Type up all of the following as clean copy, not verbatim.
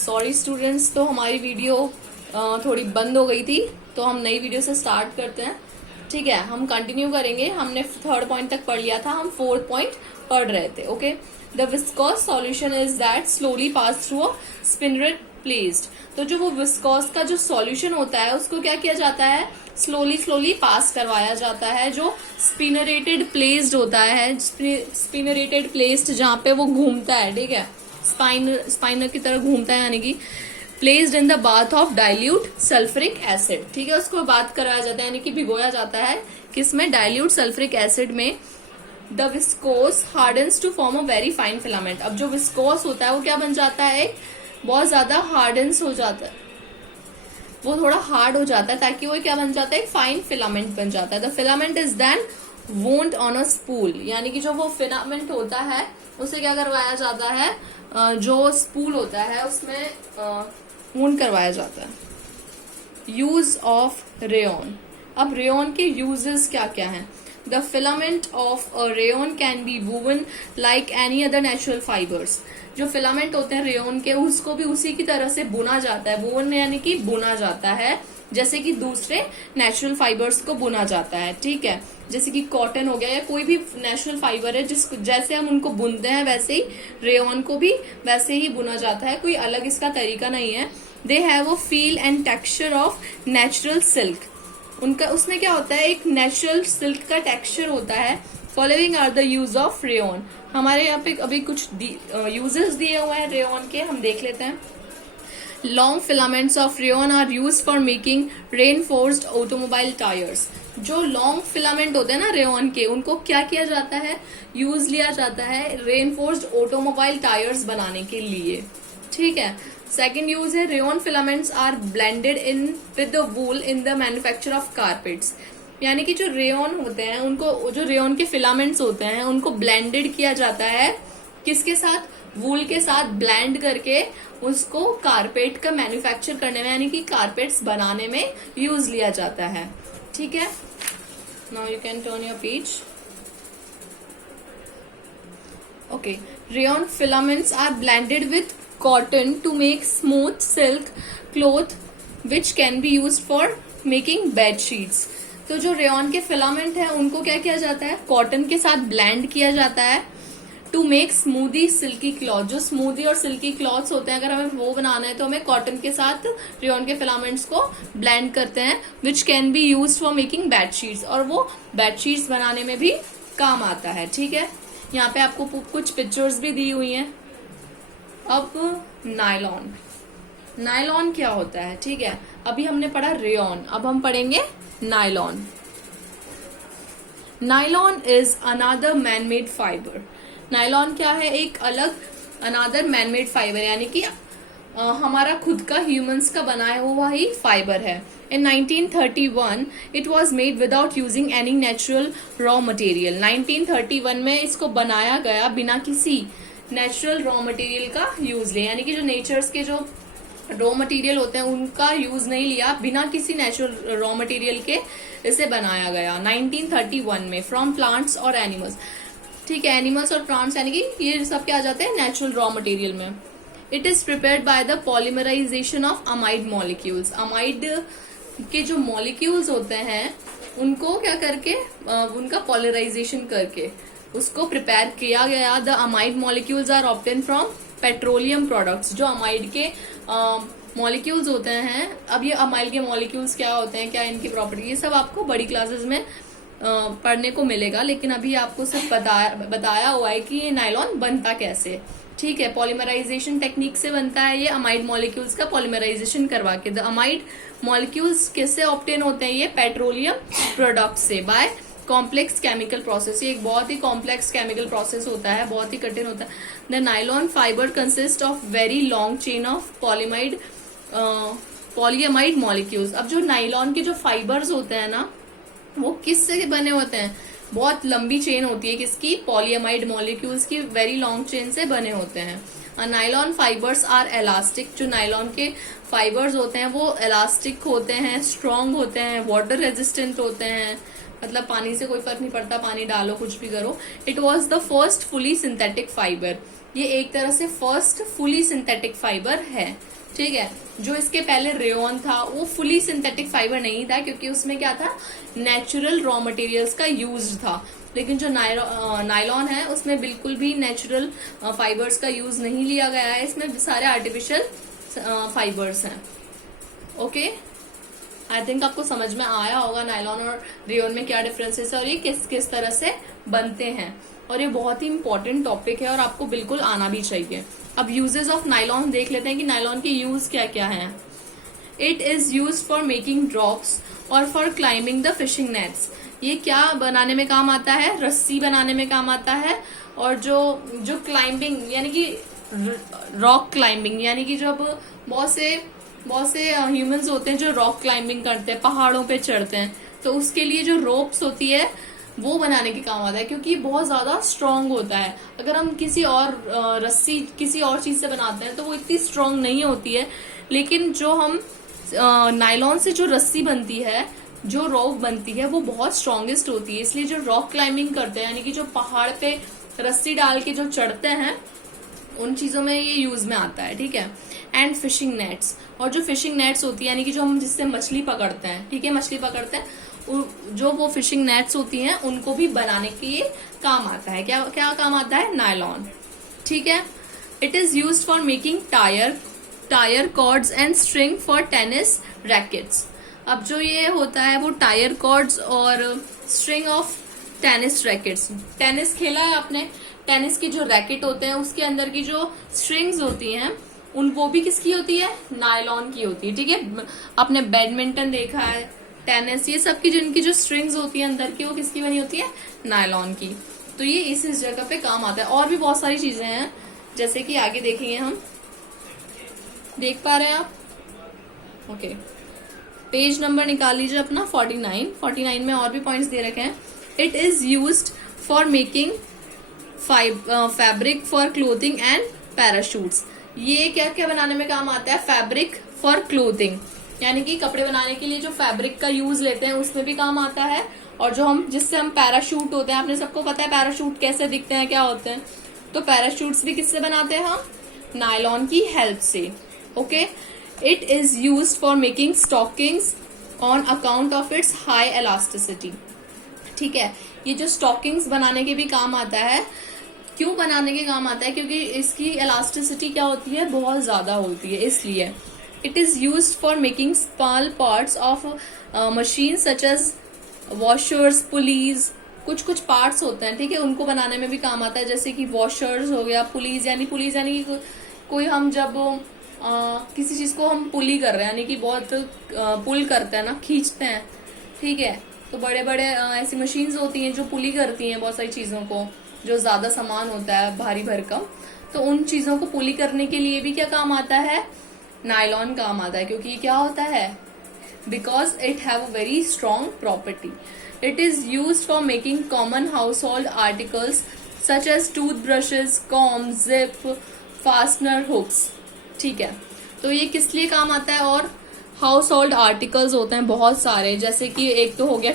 Sorry students, तो हमारी video थोड़ी बंद हो गई थी, तो हम नई वीडियो से स्टार्ट करते हैं। ठीक है, हम कंटिन्यू करेंगे। हमने थर्ड पॉइंट तक पढ़ लिया था, हम फोर्थ पॉइंट पढ़ रहे थे। Okay, the viscose solution is that slowly pass through a spinneret placed. तो जो वो विस्कोस का जो सॉल्यूशन होता है उसको क्या किया जाता है, स्लोली पास करवाया जाता है। जो स्पिनरेटेड प्लेस्ड होता है, स्पिनरेटेड प्लेस्ड जहां पे वो घूमता है, ठीक है, स्पाइनर की तरह घूमता है, यानी कि placed in the bath of dilute sulphuric acid. ठीक है, उसको बात कराया जाता है, यानी कि भिगोया जाता है किसमें, डाइल्यूट सल्फ्रिक एसिड में। The viscose hardens to form a very fine filament. अब जो विस्कोस होता है वो क्या बन जाता है, बहुत ज्यादा हार्डन्स हो जाता है, वो थोड़ा हार्ड हो जाता है, ताकि वो क्या बन जाता है, एक फाइन फिलामेंट बन जाता है। The filament is then wound on a spool, यानी कि जो वो फिलामेंट होता है उसे क्या करवाया जाता है, जो स्पूल होता है उसमें वोन्ड करवाया जाता है। Use of rayon. अब रेयन के यूजेस क्या क्या हैं। The filament of a rayon can be woven like any other natural fibres. जो फिलामेंट होते हैं रेयन के, उसको भी उसी की तरह से बुना जाता है। वूवन यानी कि बुना जाता है, जैसे कि दूसरे नेचुरल फाइबर्स को बुना जाता है। ठीक है, जैसे कि कॉटन हो गया या कोई भी नेचुरल फाइबर है, जिस जैसे हम उनको बुनते हैं वैसे ही रेयन को भी वैसे ही बुना जाता है, कोई अलग इसका तरीका नहीं है। They have a feel and texture of natural silk. उनका उसमें क्या होता है, एक नेचुरल सिल्क का टेक्सचर होता है। Following are the use of rayon. हमारे यहाँ पे अभी कुछ यूजेस दिए हुए हैं रेयन के, हम देख लेते हैं। Long filaments of rayon are use for making reinforced automobile tyres. जो लॉन्ग फिलामेंट होते हैं ना रेयन के, उनको क्या किया जाता है, यूज लिया जाता है रेनफोर्स्ड ऑटोमोबाइल टायर्स बनाने के लिए। ठीक है, सेकेंड यूज है rayon filaments are blended in with the wool in the manufacture of carpets. यानी कि जो रेयन होते हैं उनको, जो रेयन के फिलामेंट्स होते हैं उनको ब्लेंडेड किया जाता है, किसके साथ, वूल के साथ ब्लेंड करके उसको कारपेट का मैन्युफैक्चर करने में, यानी कि कारपेट्स बनाने में यूज लिया जाता है। ठीक है, now you can turn your page. Okay, rayon filaments are blended with cotton to make smooth silk cloth which can be used for making bed sheets। तो जो रेयन के फिलामेंट है उनको क्या किया जाता है, कॉटन के साथ ब्लेंड किया जाता है to make smoothy silky cloth. जो स्मूदी और सिल्की क्लॉथ्स होते हैं, अगर हमें वो बनाना है तो हमें कॉटन के साथ रेयन के फिलामेंट्स को ब्लेंड करते हैं, which can be use for making bed sheets, और वो बेड शीट्स बनाने में भी काम आता है। ठीक है, यहाँ पे आपको कुछ पिक्चर्स भी दी हुई हैं। अब नायलॉन, नायलॉन क्या होता है। ठीक है, अभी हमने पढ़ा रेयन, अब हम पढ़ेंगे nylon. Nylon is another manmade fibre. Nylon क्या है, एक अलग अनदर मैनमेड फाइबर, यानी कि हमारा खुद का, ह्यूमंस का बनाया हुआ ही फाइबर है। In 1931 it was made without using any natural raw material। 1931 में इसको बनाया गया बिना किसी नेचुरल रॉ मटेरियल का यूज लिया, यानी कि जो नेचर्स के जो रॉ मटेरियल होते हैं उनका यूज नहीं लिया, बिना किसी नेचुरल रॉ मटेरियल के इसे बनाया गया 1931 में, फ्रॉम प्लांट्स और एनिमल्स। ठीक है, एनिमल्स और प्लांट्स यानी कि ये सब क्या आ जाते हैं नेचुरल रॉ मटेरियल में। It is prepared by the polymerisation of amide molecules. Amide के जो मॉलिक्यूल्स होते हैं उनको क्या करके, उनका पॉलराइजेशन करके उसको प्रिपेयर किया गया। The amide molecules are obtain from petroleum products. जो अमाइड के मॉलिक्यूल्स होते हैं, अब ये अमाइड के मॉलिक्यूल्स क्या होते हैं, क्या इनकी प्रॉपर्टी, ये सब आपको बड़ी क्लासेस में पढ़ने को मिलेगा, लेकिन अभी आपको सिर्फ बताया हुआ है कि ये नायलॉन बनता कैसे। ठीक है, पॉलीमराइजेशन टेक्निक से बनता है ये, अमाइड मॉलिक्यूल्स का पॉलीमराइजेशन करवा के। द अमाइड मॉलिक्यूल्स किससे ऑब्टेन होते हैं, ये पेट्रोलियम प्रोडक्ट से, बाय कॉम्प्लेक्स केमिकल प्रोसेस। ये एक बहुत ही कॉम्प्लेक्स केमिकल प्रोसेस होता है, बहुत ही कठिन होता है। The nylon fibre consist of very long chain of polyamide molecules. अब जो नायलॉन के जो फाइबर्स होते हैं ना, वो किससे बने होते हैं, बहुत लंबी चेन होती है, किसकी, पॉलीअमाइड मॉलिक्यूल्स की वेरी लॉन्ग चेन से बने होते हैं। Nylon fibres are elastic. जो नायलॉन के फाइबर्स होते हैं वो एलास्टिक होते हैं, स्ट्रॉन्ग होते हैं, वाटर रेजिस्टेंट होते हैं, मतलब पानी से कोई फर्क नहीं पड़ता, पानी डालो कुछ भी करो। It was the first fully synthetic fibre. ये एक तरह से फर्स्ट फुली सिंथेटिक फाइबर है, ठीक है। जो इसके पहले रेयॉन था वो फुली सिंथेटिक फाइबर नहीं था, क्योंकि उसमें क्या था, नेचुरल रॉ मटेरियल्स का यूज था। लेकिन जो नायलॉन है उसमें बिल्कुल भी नेचुरल फाइबर्स का यूज नहीं लिया गया है, इसमें सारे आर्टिफिशियल फाइबर्स हैं। ओके, आई थिंक आपको समझ में आया होगा नायलॉन और रेयॉन में क्या डिफरेंसेस है और ये किस किस तरह से बनते हैं। और ये बहुत ही इंपॉर्टेंट टॉपिक है और आपको बिल्कुल आना भी चाहिए। अब यूजेस ऑफ नायलॉन देख लेते हैं कि नायलॉन के यूज क्या क्या हैं। It is use for making drops और for climbing the fishing nets. ये क्या बनाने में काम आता है, रस्सी बनाने में काम आता है। और जो क्लाइंबिंग यानी कि रॉक क्लाइंबिंग, यानी कि जब बहुत से ह्यूमंस होते हैं जो रॉक क्लाइंबिंग करते हैं, पहाड़ों पे चढ़ते हैं, तो उसके लिए जो रोप्स होती है वो बनाने के काम आता है, क्योंकि बहुत ज्यादा स्ट्रांग होता है। अगर हम किसी और रस्सी किसी और चीज से बनाते हैं तो वो इतनी स्ट्रांग नहीं होती है। लेकिन जो हम नायलॉन से जो रस्सी बनती है, जो रोप बनती है, वो बहुत स्ट्रॉन्गेस्ट होती है। इसलिए जो रॉक क्लाइंबिंग करते हैं, यानी कि जो पहाड़ पे रस्सी डाल के जो चढ़ते हैं, उन चीजों में ये यूज में आता है, ठीक है। एंड फिशिंग नेट्स, और जो फिशिंग नेट्स होती है यानी कि जो हम जिससे मछली पकड़ते हैं, ठीक है, मछली पकड़ते हैं, जो वो फिशिंग नेट्स होती हैं उनको भी बनाने के लिए काम आता है। क्या क्या काम आता है, नायलॉन, ठीक है। It is use for making tyre cords and string for tennis rackets. अब जो ये होता है वो टायर कॉर्ड्स और string of tennis rackets. Tennis खेला है आपने, टेनिस के जो रैकेट होते हैं उसके अंदर की जो स्ट्रिंग्स होती हैं वो भी किसकी होती है, नायलॉन की होती है, ठीक है। आपने बैडमिंटन देखा है, टेनिस, ये सब की जिनकी जो स्ट्रिंग्स होती है अंदर की, वो किसकी बनी होती है, नायलॉन की। तो ये इस जगह पे काम आता है। और भी बहुत सारी चीजें हैं, जैसे कि आगे देखेंगे हम, देख पा रहे हैं आप, ओके। पेज नंबर निकाल लीजिए अपना 49 में और भी पॉइंट्स दे रखे हैं। It is used for making fabric for clothing and parachutes. ये क्या क्या बनाने में काम आता है, फैब्रिक फॉर क्लोथिंग, यानी कि कपड़े बनाने के लिए जो फैब्रिक का यूज लेते हैं उसमें भी काम आता है। और जो हम जिससे हम पैराशूट होते हैं, आपने सबको पता है पैराशूट कैसे दिखते हैं, क्या होते हैं, तो पैराशूट्स भी किससे बनाते हैं हम, नायलॉन की हेल्प से। Okay, it is used for making stockings on account of its high elasticity, ठीक है। ये जो स्टॉकिंग्स बनाने के भी काम आता है, क्यों बनाने के काम आता है, क्योंकि इसकी इलास्टिसिटी क्या होती है, बहुत ज्यादा होती है, इसलिए। It is used for making small parts of machine such as washers, pulleys, कुछ पार्ट्स होते हैं, ठीक है, उनको बनाने में भी काम आता है। जैसे कि वॉशर्स हो गया, पुलीज यानी कि कोई हम जब किसी चीज को हम पुली कर रहे हैं, यानी कि बहुत पुल करते हैं ना, खींचते हैं, ठीक है, तो बड़े बड़े ऐसी मशीन्स होती हैं जो पुली करती हैं बहुत सारी चीजों को, जो ज्यादा सामान होता है भारी भरकम, तो उन चीजों को पुली करने के लिए भी क्या काम आता है, नायलॉन काम आता है। क्योंकि क्या होता है, because it have a very strong property. It is used for making common household articles such as toothbrushes, comb, zip, fastener, hooks, ठीक है। तो ये किस लिए काम आता है, और हाउस होल्ड आर्टिकल्स होते हैं बहुत सारे, जैसे कि एक तो हो गया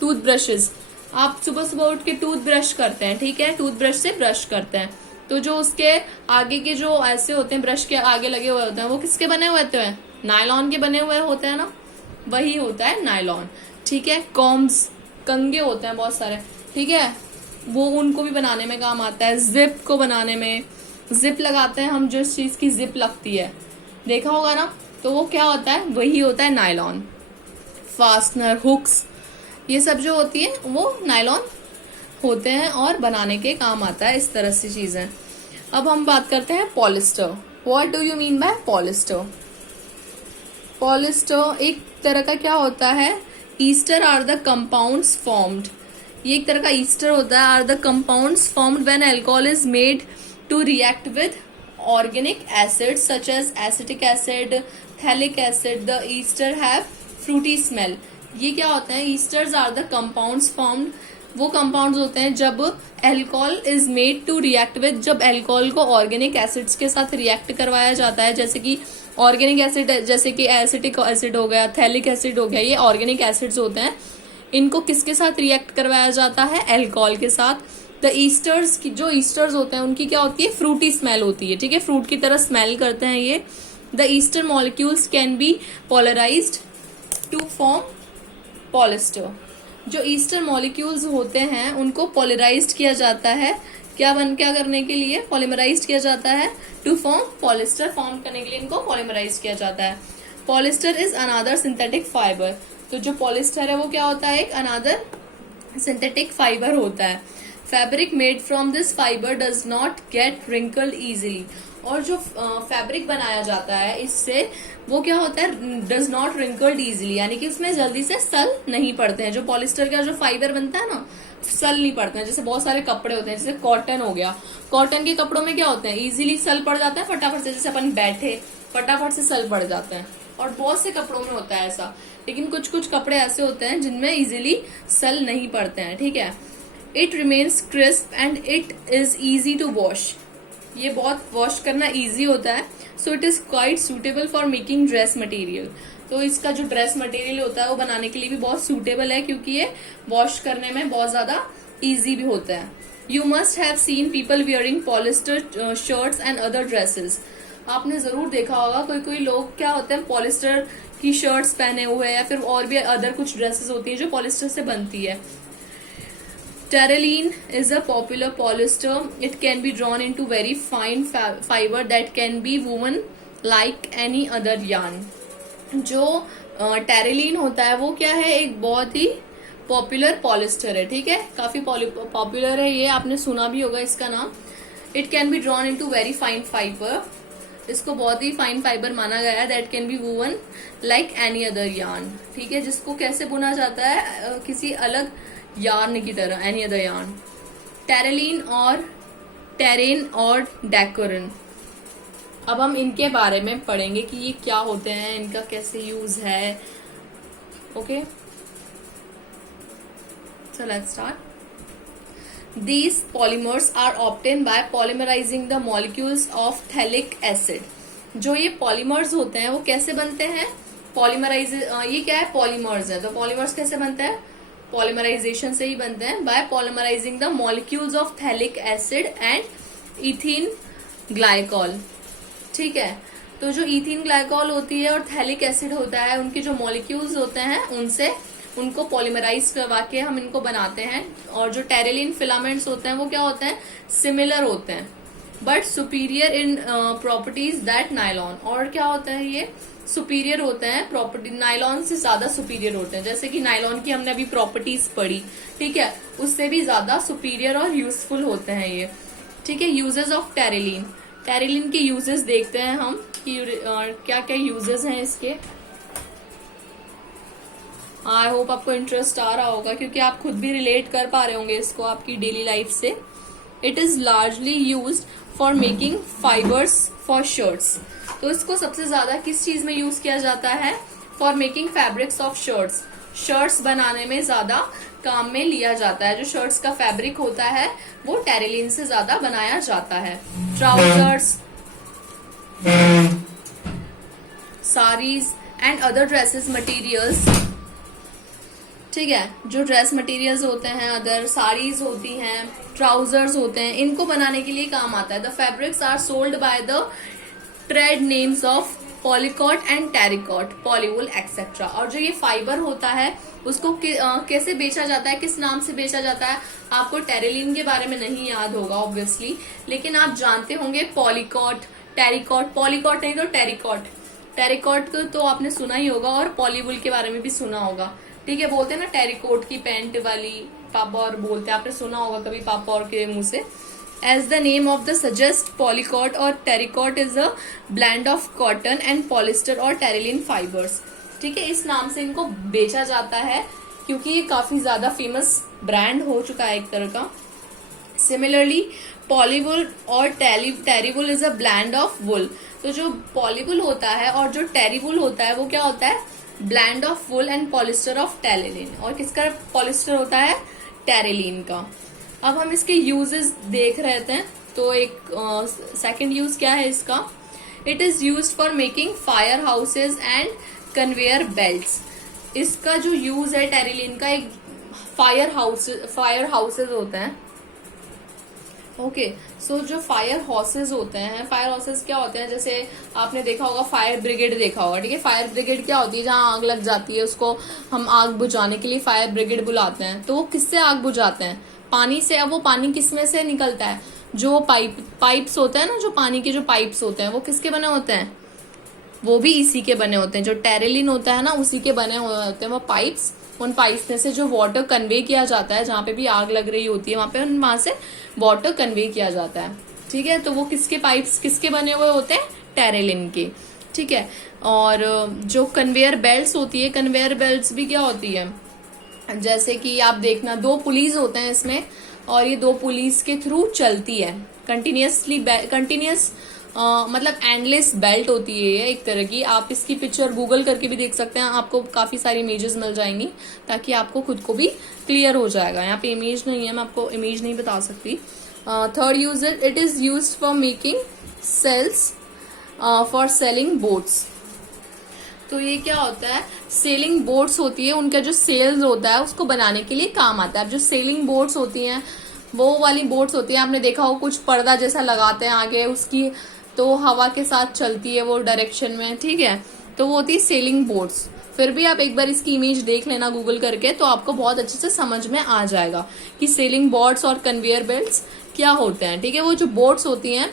टूथ ब्रशेज। आप सुबह सुबह उठ के टूथ ब्रश करते हैं, ठीक है, टूथ ब्रश से ब्रश करते हैं, तो जो उसके आगे के जो ऐसे होते हैं, ब्रश के आगे लगे हुए होते हैं, वो किसके बने हुए होते हैं, नायलॉन के बने हुए होते हैं ना, वही होता है नायलॉन, ठीक है। कॉम्स, कंगे होते हैं बहुत सारे, ठीक है, वो उनको भी बनाने में काम आता है। जिप को बनाने में, जिप लगाते हैं हम, जिस चीज की जिप लगती है, देखा होगा ना, तो वो क्या होता है, वही होता है नायलॉन। फास्टनर, हुक्स, ये सब जो होती है वो नायलॉन होते हैं और बनाने के काम आता है, इस तरह से चीजें। अब हम बात करते हैं polyester. What do you mean by polyester? Polyester एक तरह का क्या होता है, ester are the compounds formed, ये एक तरह का ईस्टर होता है, are the compounds formed when alcohol is made to react with organic acids such as acetic acid, phthalic acid. The ester have fruity smell. ये क्या होते हैं, esters are the compounds formed, वो कंपाउंड्स होते हैं जब alcohol is made to react with, जब alcohol को ऑर्गेनिक एसिड्स के साथ रिएक्ट करवाया जाता है, जैसे कि ऑर्गेनिक एसिड, जैसे कि एसिटिक एसिड हो गया, थैलिक एसिड हो गया, ये ऑर्गेनिक एसिड्स होते हैं। इनको किसके साथ रिएक्ट करवाया जाता है, अल्कोहल के साथ, द ईस्टर्स की, जो ईस्टर्स होते हैं उनकी क्या होती है, फ्रूटी स्मेल होती है, ठीक है, फ्रूट की तरह स्मेल करते हैं ये। The ester molecules can be polarised to form polyester. जो ईस्टर मॉलिक्यूल्स होते हैं उनको पोलराइज्ड किया जाता है, क्या करने के लिए, पॉलीमराइज्ड किया जाता है, टू फॉर्म पॉलिस्टर, फॉर्म करने के लिए इनको पॉलीमराइज किया जाता है। Polyester is another synthetic fibre. तो जो पॉलिस्टर है वो क्या होता है, एक अनदर सिंथेटिक फाइबर होता है। Fabric made from this fibre does not gate wrinkled easily. और जो फैब्रिक बनाया जाता है इससे, वो क्या होता है, डज नॉट रिंकल्ड इजिली, यानी कि उसमें जल्दी से सल नहीं पड़ते हैं। जो पॉलिस्टर का जो फाइबर बनता है ना, सल नहीं पड़ते हैं। जैसे बहुत सारे कपड़े होते हैं, जैसे कॉटन हो गया, कॉटन के कपड़ों में क्या होते हैं, इजीली सल पड़ जाता है फटाफट से, जैसे अपन बैठे फटाफट से सल पड़ जाते हैं, और बहुत से कपड़ों में होता है ऐसा। लेकिन कुछ कुछ कपड़े ऐसे होते हैं जिनमें इजीली सल नहीं पड़ते हैं, ठीक है। It remains crisp and it is easy to wash. ये बहुत वॉश करना इजी होता है। So it is quite suitable for making dress material. तो इसका जो ड्रेस मटेरियल होता है वो बनाने के लिए भी बहुत सूटेबल है, क्योंकि ये वॉश करने में बहुत ज्यादा इजी भी होता है। You must have seen people wearing polyester shirts and other dresses. आपने जरूर देखा होगा कोई कोई लोग क्या होते हैं, पॉलिस्टर की शर्ट्स पहने हुए हैं, या फिर और भी अदर कुछ ड्रेसेस होती है जो पॉलिस्टर से बनती है। Terylene is a popular polyester. It can be drawn into very fine fiber that can be woven like any other yarn. जो टेरेलिन होता है वो क्या है, एक बहुत ही पॉपुलर पॉलिस्टर है, ठीक है, काफी पॉपुलर है ये, आपने सुना भी होगा इसका नाम। It can be drawn into very fine fibre. इसको बहुत ही फाइन फाइबर माना गया है। That can be woven like any other yarn, ठीक है, जिसको कैसे बुना जाता है, किसी अलग यार्न की तरह, एनी अदर यार्न। टेरेलिन और टेरेन और डेकोरन, अब हम इनके बारे में पढ़ेंगे कि ये क्या होते हैं, इनका कैसे यूज है। Okay, so let's start. These polymers are obtained by polymerizing the molecules of phthalic acid. जो ये polymers होते हैं वो कैसे बनते हैं, पॉलीमराइज, ये क्या है, पॉलीमर्स है। तो पॉलीमर्स कैसे बनते हैं, पॉलीमराइजेशन से ही बनते हैं, by polymerising the molecules of phthalic acid and ethene glycol, ठीक है। तो जो इथीन ग्लाइकॉल होती है और थैलिक एसिड होता है, उनके जो मॉलिक्यूल्स होते हैं उनसे उनको पॉलीमराइज करवा के हम इनको बनाते हैं। और जो टेरेलिन फिलामेंट्स होते हैं वो क्या होते हैं, सिमिलर होते हैं but superior in properties that nylon. और क्या होता है, ये सुपीरियर होते हैं, प्रॉपर्टी नायलॉन से ज्यादा सुपीरियर होते हैं। जैसे कि नायलॉन की हमने अभी प्रॉपर्टीज पढ़ी, ठीक है, उससे भी ज्यादा सुपीरियर और यूजफुल होते हैं ये, ठीक है। यूजेस ऑफ टेरेलिन, टेरेलिन के यूजेस देखते हैं हम कि क्या क्या यूजेस हैं इसके। आई होप आपको इंटरेस्ट आ रहा होगा, क्योंकि आप खुद भी रिलेट कर पा रहे होंगे इसको आपकी डेली लाइफ से। It is largely used for making fibres for shirts. तो इसको सबसे ज्यादा किस चीज में यूज किया जाता है, for making fabrics of shirts. Shirts बनाने में ज्यादा काम में लिया जाता है। जो शर्ट्स का फैब्रिक होता है वो टेरेलिन से ज्यादा बनाया जाता है। Trousers, saris and other dresses materials, ठीक है, जो ड्रेस मटेरियल्स होते हैं, अदर साड़ीज होती हैं, ट्राउजर्स होते हैं, इनको बनाने के लिए काम आता है। The fabrics are sold by the trade names of Polycot and Terrycot, Polywool etcetera. और जो ये फाइबर होता है उसको कैसे बेचा जाता है, किस नाम से बेचा जाता है, आपको टेरेलिन के बारे में नहीं याद होगा ऑब्वियसली, लेकिन आप जानते होंगे पॉलीकॉट, टेरिकॉट। पॉलीकॉट नहीं तो टेरिकॉट, टेरिकॉट तो आपने सुना ही होगा, और पॉलीवुल के बारे में भी सुना होगा, ठीक है। बोलते हैं ना टेरिकोट की पैंट वाली, पापा और बोलते हैं, आपने सुना होगा कभी पापा और के मुंह से। As the name of the suggest, Polycot और Terrycot is a blend of cotton and polyester और टेरेलिन फाइबर्स, ठीक है। इस नाम से इनको बेचा जाता है क्योंकि ये काफी ज्यादा फेमस ब्रांड हो चुका है एक तरह का। सिमिलरली पॉलीवुल और Terrywool is a blend of wool. तो जो पॉलीवुल होता है और जो टेरिवुल होता है वो क्या होता है, blend of wool and polyester of terylene. और किसका पॉलिस्टर होता है, टेरेलिन का। अब हम इसके यूजेस देख रहे थे, तो एक सेकंड यूज क्या है इसका, it is used for making fire houses and conveyor belts. इसका जो यूज है टेरेलिन का, एक फायर हाउसेज होते हैं, ओके, सो जो फायर हॉसेस होते हैं, फायर हॉसेस क्या होते हैं, जैसे आपने देखा होगा फायर ब्रिगेड देखा होगा, ठीक है। फायर ब्रिगेड क्या होती है, जहां आग लग जाती है उसको हम आग बुझाने के लिए फायर ब्रिगेड बुलाते हैं। तो वो किससे आग बुझाते हैं, पानी से। अब वो पानी किसमें से निकलता है, जो पाइप्स होते हैं ना, जो पानी के जो पाइप्स होते हैं वो किसके बने होते हैं, वो भी इसी के बने होते हैं। जो टेरेलिन होता है ना, उसी के बने हुए होते हैं वो पाइप्स। उन पाइप्स में से जो वाटर कन्वे किया जाता है, जहां पे भी आग लग रही होती है वहां से वाटर कन्वे किया जाता है, ठीक है। तो वो किसके पाइप्स किसके बने हुए होते हैं, टेरेलिन के, ठीक है। और जो कन्वेयर बेल्ट्स होती है, कन्वेयर बेल्ट्स भी क्या होती है, जैसे कि आप देखना 2 पुलिस होते हैं इसमें, और ये 2 पुलिस के थ्रू चलती है कंटिन्यूस, मतलब एंडलेस बेल्ट होती है ये एक तरह की। आप इसकी पिक्चर गूगल करके भी देख सकते हैं, आपको काफी सारी इमेजेस मिल जाएंगी, ताकि आपको खुद को भी क्लियर हो जाएगा। यहाँ पे इमेज नहीं है, मैं आपको इमेज नहीं बता सकती। Third user, it is used for making sails for sailing boats. तो ये क्या होता है, सेलिंग बोट्स होती है, उनका जो सेल्स होता है उसको बनाने के लिए काम आता है। अब जो सेलिंग बोट्स होती हैं, वो वाली बोट्स होती है, आपने देखा हो कुछ पर्दा जैसा लगाते हैं आगे उसकी, तो हवा के साथ चलती है वो डायरेक्शन में, ठीक है। तो वो होती है सेलिंग बोट्स। फिर भी आप एक बार इसकी इमेज देख लेना गूगल करके, तो आपको बहुत अच्छे से समझ में आ जाएगा कि सेलिंग बोट्स और कन्वेयर बेल्ट्स क्या होते हैं, ठीक है। वो जो बोट्स होती हैं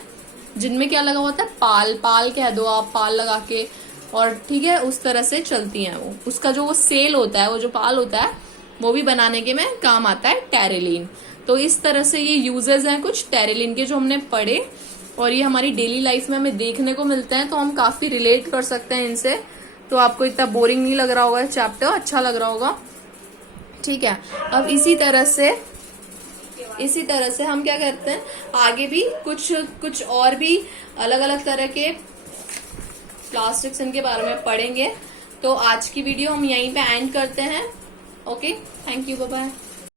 जिनमें क्या लगा होता है, पाल कह दो आप, पाल लगा के, और ठीक है उस तरह से चलती हैं वो। उसका जो वो सेल होता है, वो जो पाल होता है, वो भी बनाने के में काम आता है टेरेलिन। तो इस तरह से ये यूजेस हैं कुछ टेरेलिन के जो हमने पढ़े, और ये हमारी डेली लाइफ में हमें देखने को मिलते हैं, तो हम काफी रिलेट कर सकते हैं इनसे। तो आपको इतना बोरिंग नहीं लग रहा होगा चैप्टर, अच्छा लग रहा होगा, ठीक है। अब इसी तरह से हम क्या करते हैं, आगे भी कुछ और भी अलग अलग तरह के प्लास्टिक्स इनके बारे में पढ़ेंगे। तो आज की वीडियो हम यहीं पे एंड करते हैं। Okay, thank you, bye bye.